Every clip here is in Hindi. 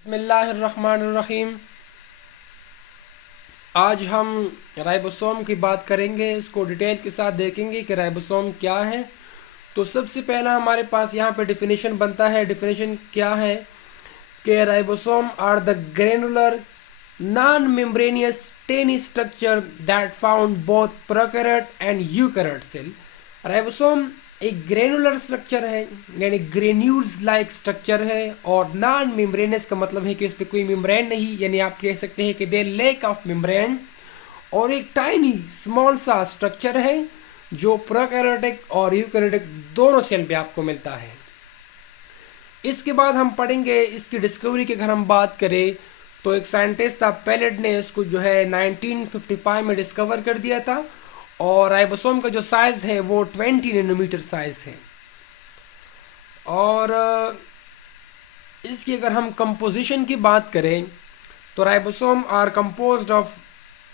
बिस्मिल्लाहिर्रहमानिर्रहीम। आज हम राइबोसोम की बात करेंगे। इसको डिटेल के साथ देखेंगे कि राइबोसोम क्या है। तो सबसे पहला हमारे पास यहाँ पे डिफिनेशन बनता है। डिफिनेशन क्या है कि ribosome are the granular non membranous tiny structure that found both prokaryote and eukaryote cell. Ribosome एक ग्रेनुलर स्ट्रक्चर है, यानी ग्रेन्यूल्स लाइक स्ट्रक्चर है, और नॉन मेम्ब्रेनस का मतलब है कि इस पर कोई मेम्ब्रेन नहीं, यानी आप कह सकते हैं कि दे लैक ऑफ मेम्ब्रेन, और एक टाइनी स्मॉल सा स्ट्रक्चर है जो प्रोकैरियोटिक और यूकैरियोटिक दोनों सेल पे आपको मिलता है। इसके बाद हम पढ़ेंगे इसकी डिस्कवरी की। अगर हम बात करें तो एक साइंटिस्ट था पेलेट ने इसको जो है 1955 में डिस्कवर कर दिया था, और राइबोसोम का जो साइज़ है वो 20 नैनोमीटर साइज़ है। और इसकी अगर हम कंपोजिशन की बात करें तो ribosome are composed of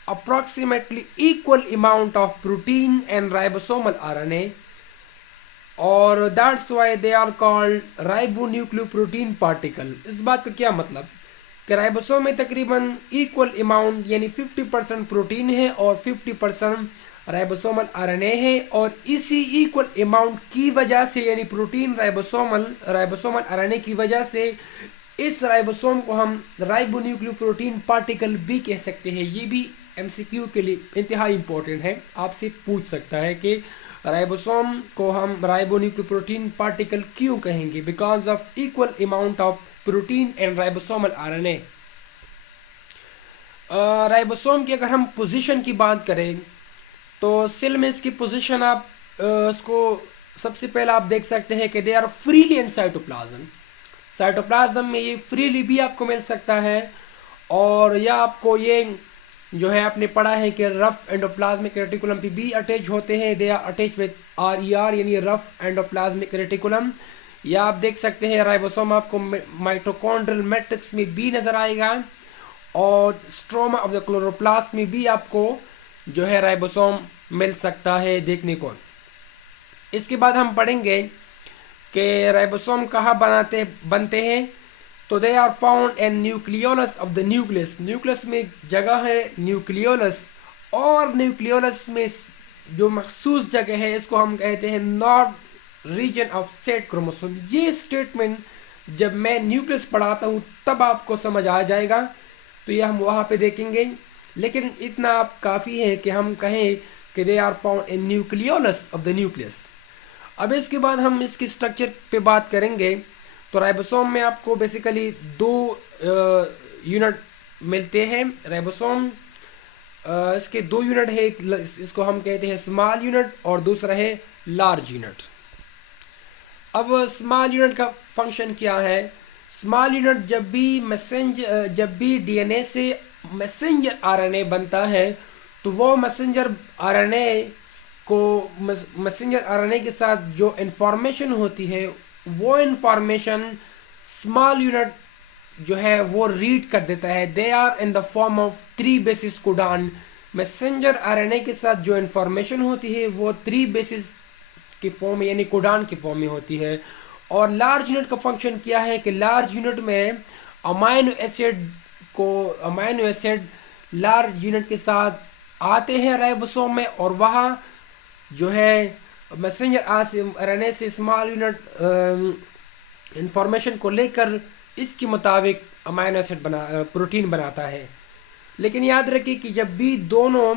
approximately equal amount of protein and ribosomal RNA, और that's why they are called ribonucleoprotein particle. इस बात का क्या मतलब कि राइबोसोम में तकरीबन इक्वल अमाउंट यानी 50% प्रोटीन है और 50% राइबोसोमल आरएनए है, और इसी इक्वल अमाउंट की वजह से यानी प्रोटीन राइबोसोमल आरएनए की वजह से इस राइबोसोम को हम राइबोन्यूक्लियोप्रोटीन पार्टिकल भी कह सकते हैं। ये भी एमसीक्यू के लिए इंतहाई इंपॉर्टेंट है, आपसे पूछ सकता है कि राइबोसोम को हम राइबोन्यूक्लियोप्रोटीन पार्टिकल क्यों कहेंगे, because of equal amount of protein and ribosomal RNA. Ribosome की अगर हम पोजीशन की बात करें तो सेल में इसकी पोजीशन आप इसको सबसे पहले आप देख सकते हैं कि they are freely in cytoplasm. Cytoplasm में ये फ्रीली भी आपको मिल सकता है, और या आपको ये जो है आपने पढ़ा है कि रफ एंडोप्लाज्मिक रेटिकुलम पे भी अटैच होते हैं। They are attach with RER यानी रफ एंडोप्लाज्मिक रेटिकुलम। या आप देख सकते हैं राइबोसोम आपको माइटोकॉन्ड्रियल मैट्रिक्स में भी नज़र आएगा, और स्ट्रोमा ऑफ द क्लोरोप्लास्ट में भी आपको जो है राइबोसोम मिल सकता है देखने को। इसके बाद हम पढ़ेंगे कि राइबोसोम कहाँ बनते हैं। तो they are found in nucleolus of the nucleus. Nucleus में जगह है न्यूक्लियोलस, और न्यूक्लियोलस में जो मखसूस जगह है इसको हम कहते हैं north region of set chromosome. ये स्टेटमेंट जब मैं न्यूक्लियस पढ़ाता हूँ तब आपको समझ आ जाएगा, तो ये हम वहाँ पे देखेंगे। लेकिन इतना आप काफ़ी है कि हम कहें कि they are found in nucleolus of the nucleus. अब इसके बाद हम इसकी स्ट्रक्चर पे बात करेंगे। तो राइबोसोम में आपको बेसिकली दो यूनिट मिलते हैं। राइबोसोम इसके दो यूनिट है, इसको हम कहते हैं स्मॉल यूनिट और दूसरा है लार्ज यूनिट। अब स्मॉल यूनिट का फंक्शन क्या है। स्मॉल यूनिट जब भी डीएनए से मैसेंजर आरएनए बनता है तो वो मैसेंजर आरएनए के साथ जो इन्फॉर्मेशन होती है वो इन्फॉर्मेशन स्मॉल यूनिट जो है वो रीड कर देता है। They are in the form of 3 bases codon. Messenger RNA के साथ जो इन्फॉर्मेशन होती है वो 3 बेसिस की फॉर्म यानी कोडान की फॉर्म में होती है। और लार्ज यूनिट का फंक्शन क्या है कि लार्ज यूनिट में अमाइनो एसिड लार्ज यूनिट के साथ आते हैं राइबोसोम में, और वहाँ जो है मैसेंजर आरएनए से स्मॉल यूनिट इंफॉर्मेशन को लेकर इसके मुताबिक अमाइनो एसिड प्रोटीन बनाता है। लेकिन याद रखिए कि जब भी दोनों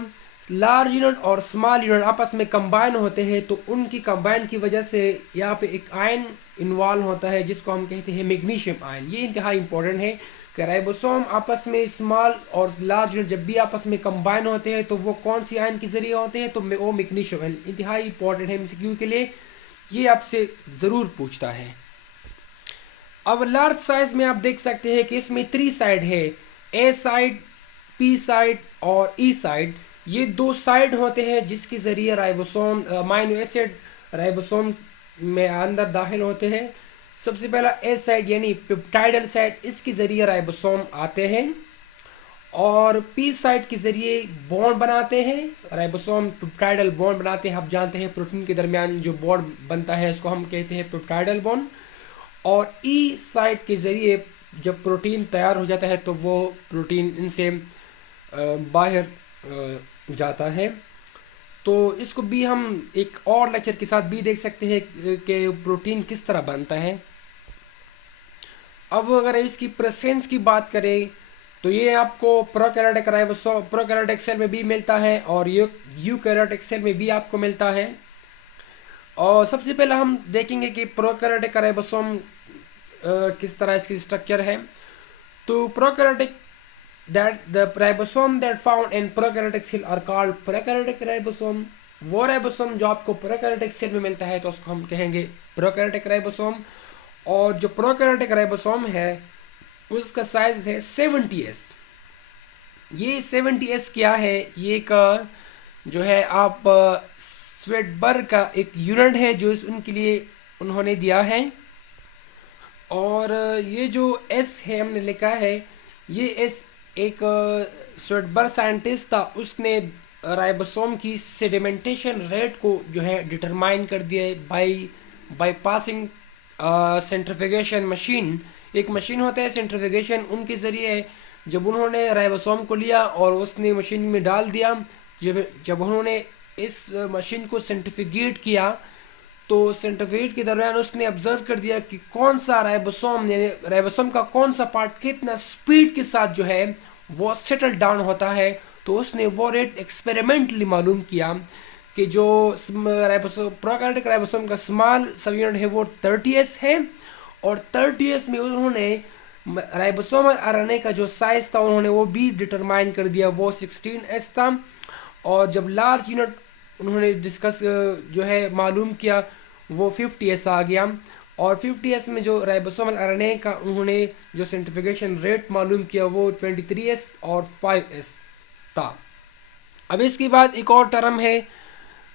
लार्ज यूनिट और स्मॉल यूनिट आपस में कंबाइन होते हैं तो उनकी कंबाइन की वजह से यहाँ पे एक आयन इन्वॉल्व होता है जिसको हम कहते हैं मैग्नीशियम आयन। ये इंतहाई इंपॉर्टेंट है कि राइबोसोम आपस में स्मॉल और लार्ज यूनिट जब भी आपस में कंबाइन होते हैं तो वो कौन सी आयन के जरिए होते हैं, तो वो मैग्नीशियम आयन। इंतहाई इंपॉर्टेंट है एमसीक्यू के लिए, ये आपसे ज़रूर पूछता है। अब लार्ज साइज में आप देख सकते हैं कि इसमें 3 साइड है, ए साइड, पी साइड और ई साइड। ये 2 साइड होते हैं जिसके ज़रिए राइबोसोम अमाइनो एसिड राइबोसोम में अंदर दाखिल होते हैं। सबसे पहला ए साइड यानी पेप्टाइडल साइड, इसके ज़रिए राइबोसोम आते हैं, और पी साइड के ज़रिए बॉन्ड बनाते हैं। राइबोसोम पेप्टाइडल बॉन्ड बनाते हैं। आप जानते हैं प्रोटीन के दरमियान जो बॉन्ड बनता है इसको हम कहते हैं पेप्टाइडल बॉन्ड। और ई साइड के ज़रिए जब प्रोटीन तैयार हो जाता है तो वो प्रोटीन इनसे बाहर जाता है। तो इसको भी हम एक और लेक्चर के साथ भी देख सकते हैं कि प्रोटीन किस तरह बनता है। अब अगर इसकी प्रेसेंस की बात करें तो ये आपको प्रोकैरियोटिक राइबोसोम प्रोकैरियोटिक सेल में भी मिलता है और यूकैरियोटिक सेल में भी आपको मिलता है। और सबसे पहले हम देखेंगे कि प्रोकैरियोटिक राइबोसोम किस तरह इसकी स्ट्रक्चर है। तो prokaryotic that the ribosome that found in prokaryotic cell are called prokaryotic ribosome। वो राइबोसोम जो आपको प्रोकैरियोटिक सेल में मिलता है तो उसको हम कहेंगे प्रोकैरियोटिक राइबोसोम। और जो प्रोकैरियोटिक राइबोसोम है उसका साइज है 70s। ये 70s क्या है, ये एक जो है आप स्वेटबर्ग का एक यूनिट है जो उनके लिए उन्होंने दिया है। और ये जो एस है हमने लिखा है, ये एस एक स्वेटबर्ग साइंटिस्ट था, उसने राइबोसोम की सेडिमेंटेशन रेट को जो है डिटरमाइन कर दिया है बाय पासिंग सेंट्रीफ्यूगेशन मशीन। एक मशीन होता है सेंट्रीफ्यूगेशन, उनके ज़रिए जब उन्होंने राइबोसोम को लिया और उसने मशीन में डाल दिया, जब उन्होंने इस मशीन को सेंट्रीफ्यूगेट किया तो सेंट्रीफ्यूगेट के दौरान उसने ऑब्जर्व कर दिया कि कौन सा राइबोसोम यानी राइबोसोम का कौन सा पार्ट कितना स्पीड के साथ जो है वो सेटल डाउन होता है। तो उसने वो रेट एक्सपेरिमेंटली मालूम किया कि जो राइबोसोम प्रोकैरियोटिक राइबोसोम का स्मॉल सब यूनिट है वो 30s है। और 30s में उन्होंने राइबोसोमल आरएनए का जो साइज था उन्होंने वो भी डिटरमाइन कर दिया, वो 16s था। और जब लार्ज यूनिट उन्होंने डिस्कस जो है मालूम किया वो 50s आ गया। और 50s में जो राइबोसोमल आरएनए का उन्होंने जो सेंट्रीफ्यूगेशन रेट मालूम किया वो 23s और 5s था। अब इसके बाद एक और टर्म है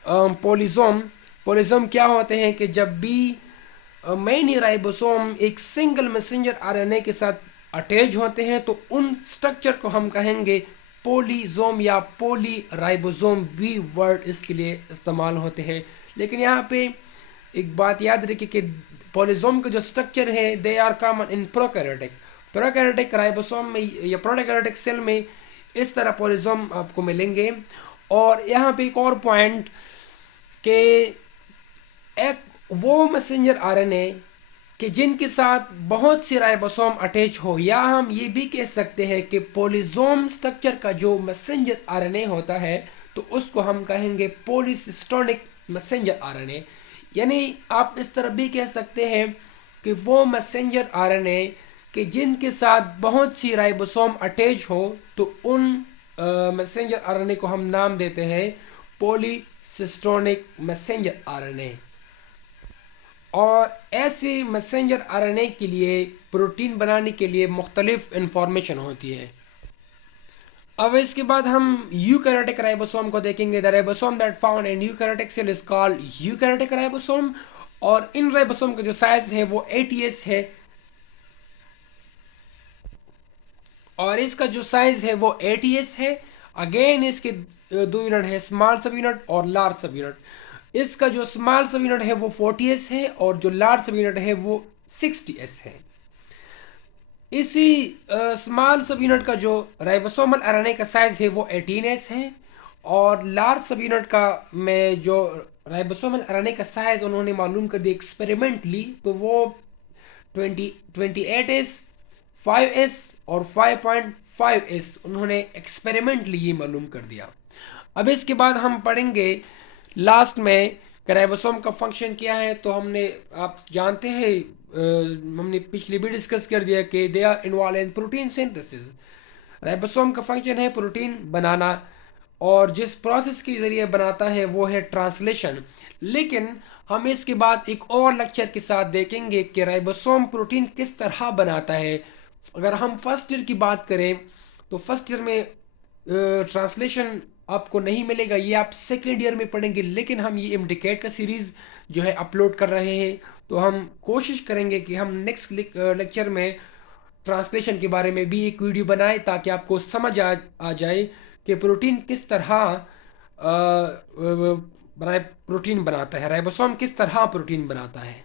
पोलिसोम। पोलिसोम क्या होते हैं कि जब भी मैनी राइबोसोम एक सिंगल मैसेंजर आरएनए के साथ अटैच होते हैं तो उन स्ट्रक्चर को हम कहेंगे पोलिसोम या पोली राइबोसोम भी वर्ड इसके लिए इस्तेमाल होते हैं। लेकिन यहाँ पे एक बात याद रखिए कि पोलिसोम का जो स्ट्रक्चर है they are common in prokaryotic ribosome में या प्रोकैरियोटिक सेल में इस तरह पोलिसोम आपको मिलेंगे। और यहाँ पे एक और पॉइंट कि एक वो मैसेंजर आरएनए कि जिनके साथ बहुत सी राइबोसोम अटैच हो, या हम ये भी कह सकते हैं कि पोलिसोम स्ट्रक्चर का जो मैसेंजर आरएनए होता है तो उसको हम कहेंगे पॉलीसिस्टोनिक मैसेंजर आरएनए। यानी आप इस तरह भी कह सकते हैं कि वो मैसेंजर आरएनए कि जिनके साथ बहुत सी राइबोसोम अटैच हो तो उन मैसेंजर आरएनए को हम नाम देते हैं पॉलीसिस्टोनिक मैसेंजर आरएनए। और ऐसे मैसेंजर आरएनए के लिए प्रोटीन बनाने के लिए मुख्तलिफ इंफॉर्मेशन होती है। अब इसके बाद हम यूकैरियोटिक राइबोसोम को देखेंगे। The ribosome that found in eukaryotic cell is called eukaryotic ribosome. और इन राइबोसोम का जो साइज है वो 80s है और इसका जो साइज है वो 80s है। अगेन इसके दो यूनिट है, स्मॉल सब यूनिट और लार्ज सब यूनिट। इसका जो स्मॉल सब यूनिट है वो 40s है और जो लार्ज सब यूनिट है वो 60s है। इसी स्मॉल सब यूनिट का जो राइबोसोमल आरएनए का साइज है वो 18s है और लार्ज सब यूनिट का में जो राइबोसोमल आरएनए का साइज उन्होंने मालूम कर दिया एक्सपेरिमेंटली तो वो 28s 5s और 5.5s उन्होंने एक्सपेरिमेंटली ये मालूम कर दिया। अब इसके बाद हम पढ़ेंगे लास्ट में राइबोसोम का फंक्शन क्या है। तो हमने आप जानते हैं हमने पिछले भी डिस्कस कर दिया कि they are involved in protein synthesis. Ribosome का फंक्शन है प्रोटीन बनाना और जिस प्रोसेस के ज़रिए बनाता है वो है ट्रांसलेशन। लेकिन हम इसके बाद एक और लेक्चर के साथ देखेंगे कि राइबोसोम प्रोटीन किस तरह बनाता है। अगर हम फर्स्ट ईयर की बात करें तो फर्स्ट ईयर में ट्रांसलेशन आपको नहीं मिलेगा, ये आप सेकेंड ईयर में पढ़ेंगे। लेकिन हम ये इमडिकेट का सीरीज़ जो है अपलोड कर रहे हैं तो हम कोशिश करेंगे कि हम नेक्स्ट लेक्चर में ट्रांसलेशन के बारे में भी एक वीडियो बनाएं ताकि आपको समझ आ जाए कि प्रोटीन किस तरह प्रोटीन बनाता है, राइबोसोम किस तरह प्रोटीन बनाता है।